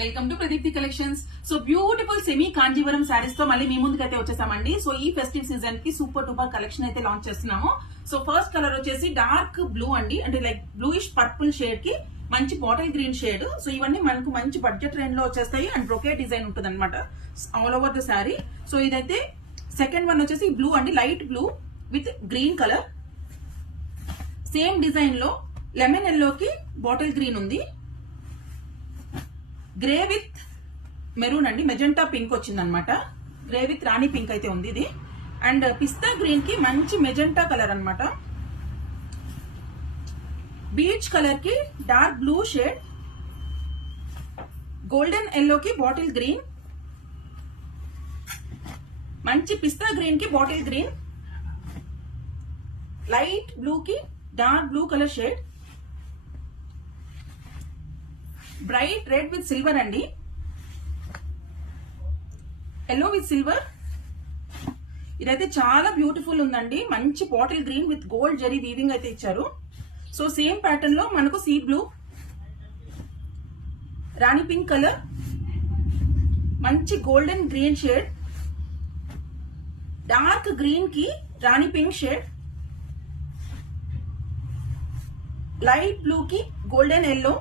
Welcome to Pradeepti collections. So beautiful semi Kanjeevaram saris తో మళ్ళీ మీ ముందుకైతే వచ్చేసామండి. సో ఈ ఫెస్టివ్ సీజన్ కి సూపర్ టూపర్ కలెక్షన్ అయితే లాంచ్ చేస్తున్నాము. సో ఫస్ట్ కలర్ వచ్చేసి డార్క్ బ్లూ అండి, అంటే లైక్ బ్లూయిష్ పర్పుల్ షేడ్ కి మంచి బాటిల్ గ్రీన్ షేడ్. సో ఇవన్నీ మనకు మంచి బడ్జెట్ రేంజ్ లో వచ్చేస్తాయి అండ్ బ్రొకే డిజైన్ ఉంటుంది అనమాట all over the sari. So ఇదైతే సెకండ్ వన్ వచ్చేసి బ్లూ అండి, light blue with green colour. Same design లో లెమన్ ఎల్లోకి బాటిల్ గ్రీన్ ఉంది, గ్రే విత్ మెరూన్ అండి, మెజెంటా పింక్ వచ్చింది అనమాట. గ్రే విత్ రాణి పింక్ అయితే ఉంది ఇది. అండ్ పిస్తా గ్రీన్ కి మంచి మెజెంటా కలర్ అనమాట. బీచ్ కలర్ కి dark blue shade, golden yellow కి బాటిల్ గ్రీన్, మంచి పిస్తా గ్రీన్ కి బాటిల్ గ్రీన్, లైట్ బ్లూ కి dark blue colour shade, bright red with silver అండి, ఎల్లో విత్ సిల్వర్. ఇదైతే చాలా బ్యూటిఫుల్ ఉందండి, మంచి bottle green with gold zari weaving అయితే ఇచ్చారు. సో సేమ్ ప్యాటర్న్ లో మనకు సీ బ్లూ, రాణి పింక్ కలర్, మంచి golden green shade, dark green కి రాణి పింక్ షేడ్, లైట్ బ్లూ కి గోల్డెన్ ఎల్లో,